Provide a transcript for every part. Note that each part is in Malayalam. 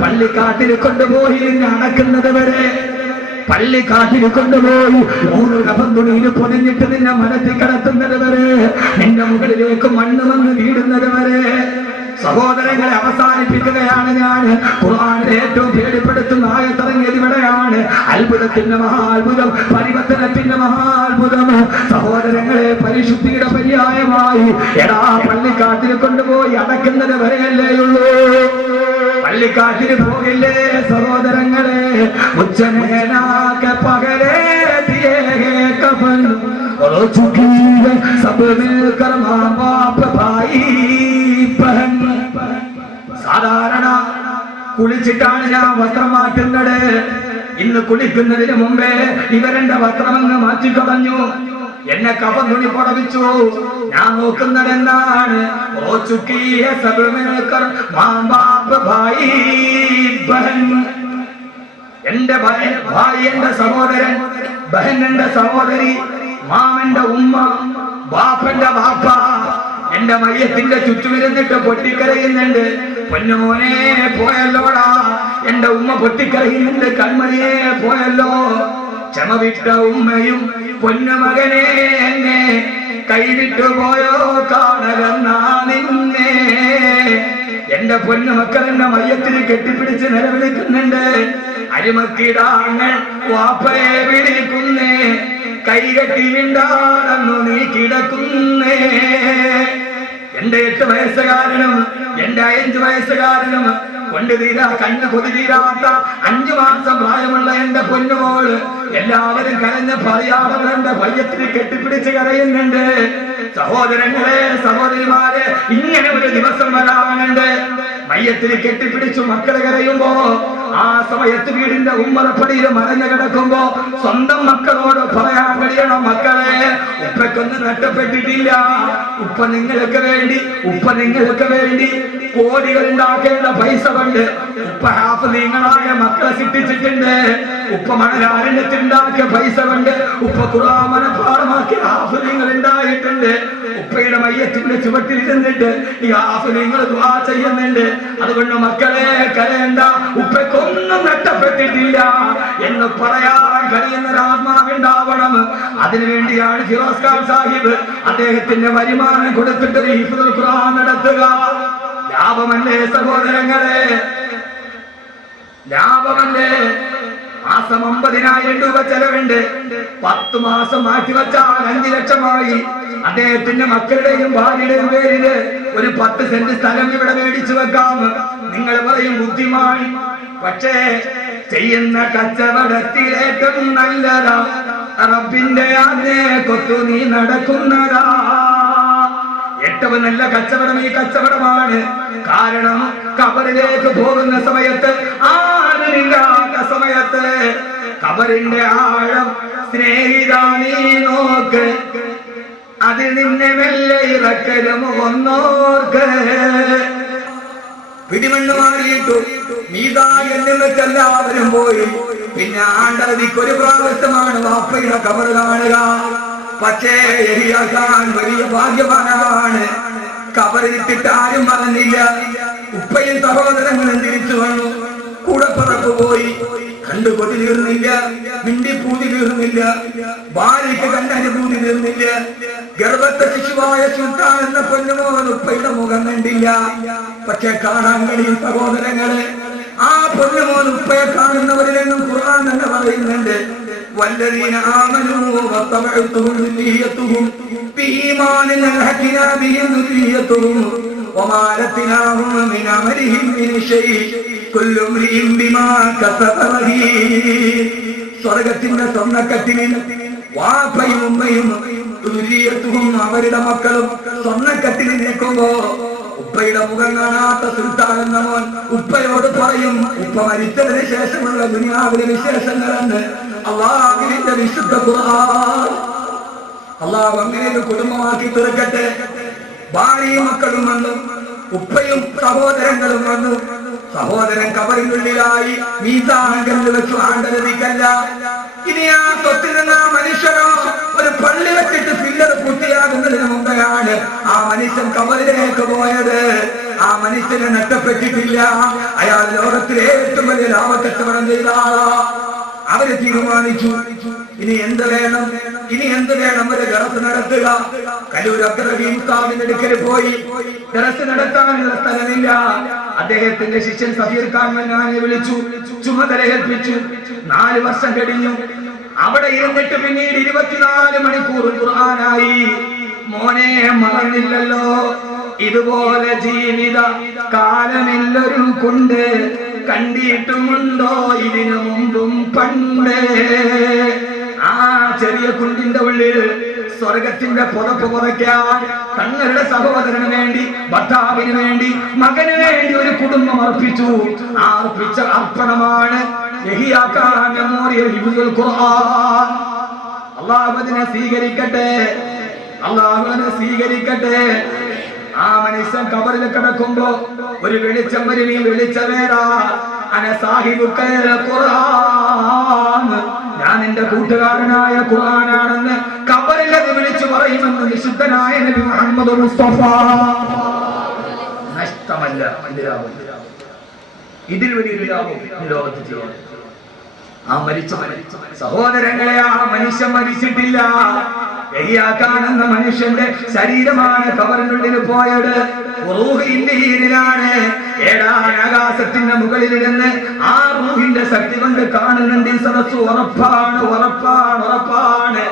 പള്ളിക്കാട്ടിൽ കൊണ്ടുപോയി അടക്കുന്നത് വരെ, പള്ളിക്കാട്ടിൽ കൊണ്ടുപോയി 3 കഫൻ തുണിയിൽ പൊതിഞ്ഞിട്ട് നിന്നെ മനസ്സിൽ കിടത്തുന്നത് വരെ, നിന്റെ മുകളിലേക്ക് മണ്ണ് വന്ന് വീടുന്നത് വരെ. സഹോദരങ്ങളെ, അവസാനിപ്പിക്കുകയാണ് ഞാൻ. ഖുർആനിലെ ഏറ്റവും പേടിപ്പെടുത്തുന്ന ആയത്തിറങ്ങിയത് ഇവിടെയാണ്. അത്ഭുതത്തിന്റെ മഹാത്ഭുതം, പരിവർത്തനത്തിന്റെ മഹാത്ഭുതം. സഹോദരങ്ങളെ, പരിശുദ്ധിയുടെ പര്യായമായി എടാ പള്ളിക്കാട്ടിൽ കൊണ്ടുപോയി അടക്കുന്നത് വരെയല്ലേയുള്ളൂ. പള്ളിക്കാട്ടിൽ പോകില്ലേ സഹോദരങ്ങളെ? ഉച്ചനേനാക്കെ പകലേ ദിയേ കഫൻ ഓ ചുക്കിയെ സബ് മിൽകർ മാ ബാപ് ഭായി ബഹൻ. സാധാരണ കുളിച്ചിട്ടാണ് ഞാൻ വസ്ത്രം മാറ്റുന്നത്. ഇന്ന് കുളിക്കുന്നതിന് മുമ്പേ ഇവരെന്റെ വസ്ത്രമങ്ങ് മാറ്റിക്കളഞ്ഞു. എന്നെ കഫൻ തുണി പുറവിച്ചു. ഞാൻ നോക്കുന്നത് എന്താണ്? ഓ ചുക്കിയെ സബ് മിൽകർ മാ ബാപ് ഭായി ബഹൻ. എന്റെ ഭായി എന്റെ സഹോദരൻ, ബഹൻ എന്റെ സഹോദരി, മാമന്റെ ഉമ്മ, ബാപ്പന്റെ ബാപ്പ എന്റെ മയ്യത്തിന്റെ ചുറ്റുമിരുന്നിട്ട് പൊട്ടിക്കരയുന്നുണ്ട്. പൊന്നുമോനെ പോയല്ലോടാ, എന്റെ ഉമ്മ പൊട്ടിക്കരയുന്നുണ്ട്. കൺമണിയെ പോയല്ലോ. ക്ഷമ വിട്ട ഉമ്മയും പൊന്നുമകനെ എന്നെ കൈവിട്ടു പോയോ കാണലെന്നാ നിന്നെ. എന്റെ പൊന്നുമക്കൾ എന്റെ മയ്യത്തിന് കെട്ടിപ്പിടിച്ച് നിലവിളിക്കുന്നുണ്ട്. അരിമക്കിടാങ്ങൾ വാപ്പയെ വിളിക്കുന്നേ, കൈകെട്ടി മിണ്ടാണെന്നു നീ കിടക്കുന്നേ. എന്റെ 8 വയസ്സുകാരനും എന്റെ 5 വയസ്സുകാരനും കൊണ്ട് തീരാ കണ്ണ് കൊതി തീരാത്ത 5 മാസം പ്രായമുള്ള എന്റെ പൊന്നുമോള് എല്ലാവരും കരഞ്ഞ് പറയാതെ എന്റെ മയ്യത്തിന് കെട്ടിപ്പിടിച്ച് കരയുന്നുണ്ട്. സഹോദരങ്ങളെ, സഹോദരിമാരെ, ഇങ്ങനെ ഒരു ദിവസം വരാനുണ്ട്. മയ്യത്തിന് കെട്ടിപ്പിടിച്ചു മക്കളെ കരയുമ്പോ, ആ സമയത്ത് വീടിന്റെ ഉമ്മറപ്പടിയിൽ മറഞ്ഞു കിടക്കുമ്പോ സ്വന്തം മക്കളോട് പറയാൻ കഴിയണം, മക്കളെ ഉപ്പയ്ക്കൊന്നും നഷ്ടപ്പെട്ടിട്ടില്ല. ഉപ്പ നിങ്ങൾക്ക് വേണ്ടി കോടികൾ ഉണ്ടാക്കേണ്ട പൈസ കൊണ്ട് ഉപ്പ ഹാഫിളീങ്ങളായ മക്കളെ സൃഷ്ടിച്ചിട്ടുണ്ട്. ഉപ്പ മണലാരണ്യത്തിലുണ്ടാക്കിയ പൈസ കൊണ്ട് ഉപ്പ ഖുർആൻ മനഃപാഠമാക്കിയ ഹാഫിളീങ്ങൾ ഉണ്ടായിട്ടുണ്ട്. ഉപ്പയുടെ മയ്യത്തിന്റെ ചുവട്ടിൽ ഇരുന്നിട്ട് ഈ ഹാഫിളീങ്ങൾ ദുആ ചെയ്യുന്നുണ്ട്. അതുകൊണ്ട് മക്കളെ കരയണ്ട, ഉപ്പയ്ക്കൊന്നും നഷ്ടപ്പെട്ടിട്ടില്ല എന്ന് പറയാൻ കഴിയുന്ന ആത്മാവുണ്ടാവണം. അതിനുവേണ്ടിയാണ് ഫിറോസ് ഖാൻ സാഹിബ് അദ്ദേഹത്തിന്റെ വരുമാനം കൊടുത്തിട്ട് ഹിഫ്ദുൽ ഖുർആൻ നടത്തുക. ലാഭമല്ലേ സഹോദരങ്ങളെ, ലാഭമല്ലേ? മാസം 50,000 രൂപ ചെലവുണ്ട്. 10 മാസം മാറ്റിവെച്ചാൽ 5 ലക്ഷമായി. അദ്ദേഹത്തിന്റെ മക്കളുടെയും ഭാര്യയുടെയും പേരില് ഒരു 10 സെന്റ് സ്ഥലം ഇവിടെ മേടിച്ചു വെക്കാം. നിങ്ങൾ പറയും ബുദ്ധിമാൻ. പക്ഷേ ചെയ്യുന്ന കച്ചവടത്തിലേറ്റവും നല്ലതാ റബ്ബിന്റെ ആജ്ഞയെ കൊത്തു നീ നടക്കുന്നതാ. ഏറ്റവും നല്ല കച്ചവടം ഈ കച്ചവടമാണ്. കാരണം ഖബറിലേക്ക് പോകുന്ന സമയത്ത്, ആരില്ലാത്ത സമയത്ത്, ഖബറിന്റെ ആഴം സ്നേഹിതാ നീ നോക്ക്, അതിൽ നിന്നെ മെല്ലെ ഇറക്കലും ഒന്നോർക്ക്. പിടിമണ്ണ് മാറിയിട്ടു മീതായെന്നിട്ട് എല്ലാവരും പോയി. പിന്നെ ആണ്ടതിക്കൊരു പ്രാവശ്യമാണ് വാപ്പയുടെ ഖബർ കാണുക. പക്ഷേ യഹിയാൻ വലിയ ഭാഗ്യവാനാണ്. ഖബറിലിട്ടിട്ട് ആരും പറഞ്ഞില്ല. ഉപ്പയും സഹോദരങ്ങളും തിരിച്ചു വന്നു. കൂടപ്പറപ്പ് പോയി. കണ്ടു കൊതി തീർന്നില്ല, മിണ്ടിപ്പൂതി തീർന്നില്ല, ഭാര്യയ്ക്ക് കണ്ടനുഭൂതി തീർന്നില്ല. ഗർഭത്തെ ശിശുവായ സുൽത്താൻ എന്ന പൊന്നുമോൻ ഉപ്പയുടെ മുഖം കണ്ടില്ല. പക്ഷെ കാണാൻ കഴിയും സഹോദരങ്ങളെ. ആ പൊന്നുമോൻ ഉപ്പയെ കാണുന്നവരിലെന്നും ഖുർആൻ തന്നെ പറയുന്നുണ്ട്, വല്ലദീന ആമനൂ വത്തബഅതുഹും ദുരിയത്തുഹും ബിഈമാനിൻ അൽഹഖനാ ബിഹിം ദുരിയത്തുഹും വമാ ലത്നാഹും മിൻ അമലിഹിം മിൻ ശൈഇ കുല്ലു ഇംറിഇൻ ബിമാ കസബ റഹീൻ. സ്വർഗ്ഗത്തിന്റെ സ്വർണ്ണക്കട്ടിലിൽ വാപ്പയും ഉമ്മയും ദുരിയത്തുഹും അവരുടെ മക്കളും സ്വർണ്ണക്കട്ടിലിൽ നിൽക്കുമ്പോ ഉപ്പയുടെ മുഖം കാണാത്ത സുൽത്താൻ എന്ന മോൻ ഉപ്പയോട് പറയും, ഉപ്പ മരിച്ചതിന് ശേഷമുള്ള ദുനിയാവിലെ വിശേഷങ്ങളെന്ന് അല്ലാഹുവിന്റെ വിശുദ്ധ ഖുർആൻ. അല്ലാഹു അങ്ങനെ കുടുംബമാക്കി തീർക്കട്ടെ. ഭാര്യയും മക്കളും വന്നു, ഉപ്പയും സഹോദരങ്ങളും വന്നു. സഹോദരൻ ഖബറിനുള്ളിലായി മീസാൻ വെച്ചു ആണ്ടതിക്കല്ല. ഇനി ആ സ്വത്തിൽ നിന്ന് ആ മനുഷ്യനോ ഒരു പള്ളി വെച്ചിട്ട് പില്ലർ പൂർത്തിയാകുന്നതിന് മുമ്പെയാണ് ആ മനുഷ്യൻ ഖബറിലേക്ക് പോയത്. ആ മനുഷ്യനെ നഷ്ടപ്പെട്ടിട്ടില്ല. അയാൾ ലോകത്തിലെ ലാഭക്കച്ചവടം ചെയ്ത അവര് തീരുമാനിച്ചു ഇനി എന്ത് വേണം ഒരു ദർസ് നടത്തുക. കലൂർ അബ്ദുറഹീം ഉസ്താദിന്റെ അടുക്കൽ പോയി ദർസ് നടത്താനുള്ള സ്ഥലമില്ല. അദ്ദേഹത്തിന്റെ ശിഷ്യൻ സഫീർ ഖാൻ മന്നാനെ വിളിച്ചു, ചുമതല ഏൽപ്പിച്ചു. 4 വർഷം കഴിഞ്ഞു. അവിടെ ഇരുന്നിട്ട് പിന്നീട് 24 മണിക്കൂർ ഖുർആനായി. മോനെ മറന്നില്ലല്ലോ, ഇതുപോലെ ജീവിത കാലമില്ലൊരു കൊണ്ട് കണ്ടിട്ടുമുണ്ടോ ഇതിനു മുമ്പും പണ്ട്. ആ ചെറിയ കുണ്ടിന്റെ ഉള്ളിൽ സ്വർഗത്തിന്റെ പുതപ്പ് പുതയ്ക്കാൻ തങ്ങളുടെ സഹോദരന് വേണ്ടി, ഭർത്താവിന് വേണ്ടി, മകന് വേണ്ടി ഒരു കുടുംബം അർപ്പിച്ചു. ആ അർപ്പിച്ച അർപ്പണമാണ് യഹിയാ ഖാൻ മെമ്മോറിയൽ ഹിഫ്ദുൽ ഖുർആൻ. അല്ലാഹു അതിനെ സ്വീകരിക്കട്ടെ, അല്ലാഹു അതിനെ സ്വീകരിക്കട്ടെ. ആ മനുഷ്യൻ ഖബറിൽ കിടക്കുമ്പോ ഒരു വെളിച്ചം വരും. ഈ വെളിച്ചമേടാ അന സാഹിബുക്കൽ ഖുർആൻ, ഞാൻ എന്റെ കൂട്ടുകാരനായ ഖുർആനാണെന്ന് ഖബറിൽ അത് വിളിച്ചു പറയുമെന്ന് വിശുദ്ധനായ നബി മുഹമ്മദ് മുസ്തഫ. നഷ്ടമല്ല ഇതിൽ വലിയൊരു ലാഭം ലോകത്ത് ചെയ്യാൻ. ആ മരിച്ച സഹോദരങ്ങളെ, ആ മനുഷ്യൻ മരിച്ചിട്ടില്ല. യഹിയാ ഖാൻ എന്ന മനുഷ്യന്റെ ശരീരമാണ് ഖബറിനുള്ളിൽ പോയത്. റൂഹിലാണ് 7ാം ആകാശത്തിന്റെ മുകളിലിരുന്ന് ആ റൂഹിന്റെ ശക്തി കൊണ്ട് കാണുന്നുണ്ട്. ഈ സദസ്സ് ഉറപ്പാണ്, ഉറപ്പാണ്, ഉറപ്പാണ്.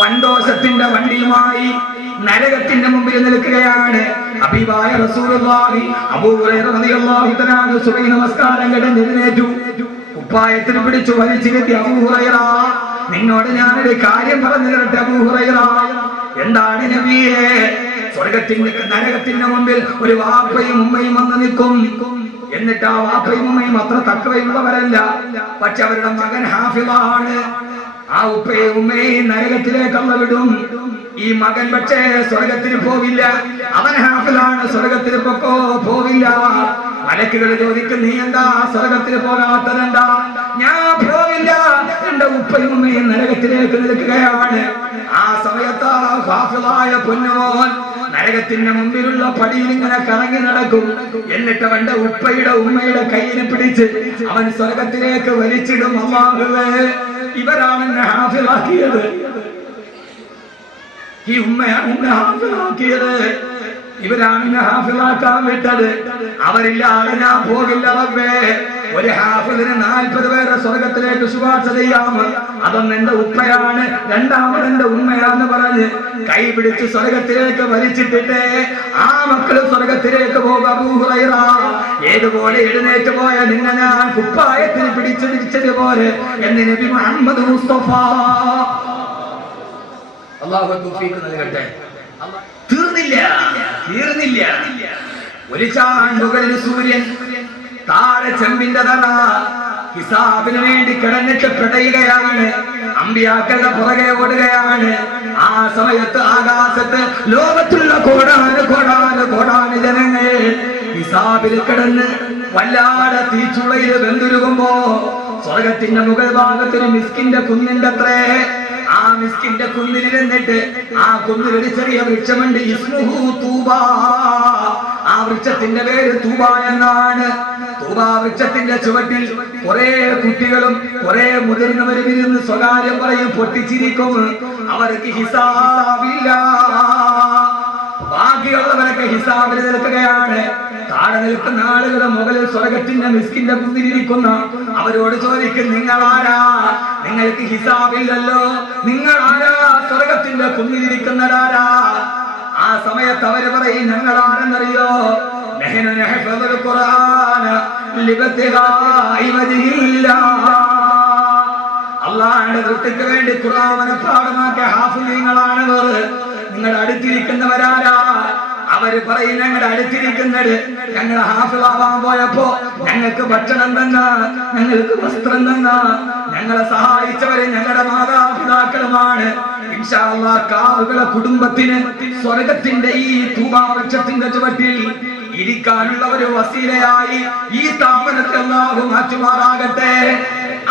വൻദോഷത്തിന്റെ വണ്ടിയുമായി നരകത്തിന്റെ മുമ്പിൽ നിൽക്കുകയാണ്. ഹബീബായ റസൂലുള്ളാഹി അബൂ ഹുറൈറ റളിയല്ലാഹു തആല അൻഹു സുബഹി നമസ്കാരം കഴിഞ്ഞ് എഴുന്നേറ്റു. കുപ്പായത്തിൽ പിടിച്ചു വലിച്ചിരുത്തി, അബൂ ഹുറൈറ, നിന്നോട് ഞാനൊരു കാര്യം പറഞ്ഞു തരട്ടെ അബൂ ഹുറൈറ. എന്താണ് നബിയേ? സ്വർഗത്തിന്റെ നരകത്തിന്റെ മുമ്പിൽ ഒരു വാപ്പയും ഉമ്മയും വന്ന് നിൽക്കും. എന്നിട്ട് ആ വാപ്പയും ഉമ്മയും അത്ര തക്കവയുള്ളവരല്ല, പക്ഷെ അവരുടെ മകൻ ഹാഫിളാണ്. ആ ഉപ്പയും ഉമ്മയും നരകത്തിലേക്ക് അള്ള വിടും. ഈ മകൻ പക്ഷേ സ്വർഗത്തിന് പോവില്ല. അവൻ ഹാഫിളാണ്, സ്വർഗത്തിന് പോവില്ല. മലക്കുകൾ ചോദിക്കും, നീ എന്താ സ്വർഗത്തിന് പോകാത്തതെന്താ? ഞാൻ പോവില്ല, എന്റെ ഉപ്പയും ഉമ്മയും നരകത്തിലേക്ക് നിൽക്കുകയാണ്. ആ സമയത്ത് ഹാഫിളായ പൊന്നുമോൻ നരകത്തിന്റെ മുമ്പിലുള്ള പടിയിൽ ഇങ്ങനെ കറങ്ങി നടക്കും. എന്നിട്ട് അവന്റെ ഉപ്പയുടെ ഉമ്മയുടെ കയ്യിൽ പിടിച്ച് അവൻ സ്വർഗത്തിലേക്ക് വലിച്ചിടും. അല്ലാഹുവേ, ഇവരാണ് എന്നെ ഹാഫിളാക്കിയത്, ഈ ഉമ്മയാണ് എന്നെ ഹാഫിളാക്കിയത്, ഇവരാണ് എന്നെ ഹാഫിളാക്കാൻ വിട്ടത്. അവരില്ലാതെ ഞാൻ പോകില്ല റബ്ബേ. ഒരു ഹാഫിളിന് 40 പേരെ സ്വർഗത്തിലേക്ക് ശുപാർശ ചെയ്യാം. അതൊന്ന് എന്റെ ഉപ്പയാണ്, രണ്ടാമത് എന്റെ ഉമ്മയാന്ന് പറഞ്ഞ് കൈ പിടിച്ച് സ്വർഗത്തിലേക്ക് വലിച്ചിട്ടിട്ട് ആ മക്കള് സ്വർഗത്തിലേക്ക് പോകും. അബൂ ഹുറൈറ, ഏതുപോലെ എഴുന്നേറ്റ് പോയ നിന്നെ ഞാൻ കുപ്പായത്തിന് പിടിച്ചു തിരിച്ചതുപോലെ എന്ന് നബി മുഹമ്മദ് മുസ്തഫ. അല്ലാഹു തൗഫീഖ് നൽകട്ടെ. തീർന്നില്ല. ഒരു ചാണ്ടുകളിൽ സൂര്യൻ, താഴെ ചെമ്പിന്റെ തല, ഹിസാബിന് വേണ്ടി കിടന്നിട്ട് പിടയുകയാണ്. അമ്പിയാക്കളുടെ പുറകെ ഓടുകയാണ്. ആ സമയത്ത് ആകാശത്ത് ലോകത്തുള്ള കോടാന് ജനങ്ങൾ ഹിസാബിൽ കിടന്ന് വല്ലാതെ തീച്ചുളയിൽ വെന്തുരുകുമ്പോ സ്വർഗത്തിന്റെ മുകൾ ഭാഗത്തൊരു മിസ്കിന്റെ കുന്നിന്റെ അത്രേ. ആ മിസ്കിന്റെ കുന്നിലിരുന്നിട്ട് ആ കുന്നിലൊരു ചെറിയ വൃക്ഷമുണ്ട്, ഇസ്മുഹു തൂബ. ആ വൃക്ഷത്തിന്റെ പേര് തൂബ എന്നാണ്. തൂബ വൃക്ഷത്തിന്റെ ചുവട്ടിൽ കുറെ കുട്ടികളും കുറെ മുതിർന്നവരും ഇരുന്ന് സ്വകാര്യം പറയും, പൊട്ടിച്ചിരിക്കും. അവർക്ക് ഹിസാബില്ല. ബാക്കിയുള്ളവരൊക്കെ ഹിസാബിൽ നിൽക്കുകയാണ്. താഴെ നിൽക്കുന്ന ആളുകളുടെ മുകളിൽ സ്വർഗത്തിന്റെ മിസ്കിന്റെ കുന്നിലിരിക്കുന്ന അവരോട് ചോദിക്കും, നിങ്ങളാരാ? നിങ്ങൾക്ക് ഹിസാബില്ലല്ലോ, നിങ്ങളാരാ? സ്വർഗത്തിന്റെ കുന്നിലിരിക്കുന്നവരാരാ? ആ സമയത്ത് അവര് പറയും, ഞങ്ങളാരെന്നറിയോ? അല്ലാഹുവിന്റെ തൃപ്തിക്ക് വേണ്ടി ഖുർആൻ മനഃപാഠമാക്കിയ ഹാഫിളീങ്ങളാണവർ. നിങ്ങളുടെ അടുത്തിരിക്കുന്നവരാരാ? അവര് പറയും, ഞങ്ങളുടെ അടുത്തിരിക്കുന്നത് ഞങ്ങൾ ഹാഫിളാവാൻ പോയപ്പോ ഞങ്ങൾക്ക് ഭക്ഷണം തന്ന, ഞങ്ങൾക്ക് വസ്ത്രം തന്ന, ഞങ്ങളെ സഹായിച്ചവര് ഞങ്ങളുടെ മാതാപിതാക്കളുമാണ്. ഇൻഷാ അല്ലാഹ് കാവുകളെ കുടുംബത്തിന് സ്വർഗത്തിന്റെ ഈ തൂബാ വൃക്ഷത്തിന്റെ ചുവട്ടിൽ ഇരിക്കാനുള്ള ഒരു വസീലയായി ഈ സ്ഥാപനത്തെ അല്ലാഹു മാറ്റുമാറാകട്ടെ.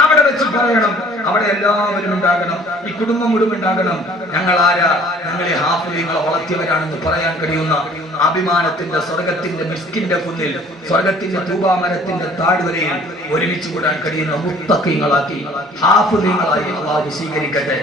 അവിടെ വെച്ച് പറയണം, അവിടെ എല്ലാവരും ഉണ്ടാകണം, ഈ കുടുംബം മുഴുവൻ ഉണ്ടാകണം. ഞങ്ങൾ ആരാ? ഞങ്ങളെ ഹാഫിളീങ്ങളെ വളർത്തിയവരാണെന്ന് പറയാൻ കഴിയുന്ന അഭിമാനത്തിന്റെ സ്വർഗത്തിന്റെ മിസ്കിന്റെ കുന്നിൽ സ്വർഗത്തിന്റെ തൂബാമരത്തിന്റെ താഴ്വരയിൽ ഒരുമിച്ച് കൂടാൻ കഴിയുന്ന മുത്തഖീങ്ങളാക്കി ഹാഫിളീങ്ങളായി അല്ലാഹു സ്വീകരിക്കട്ടെ.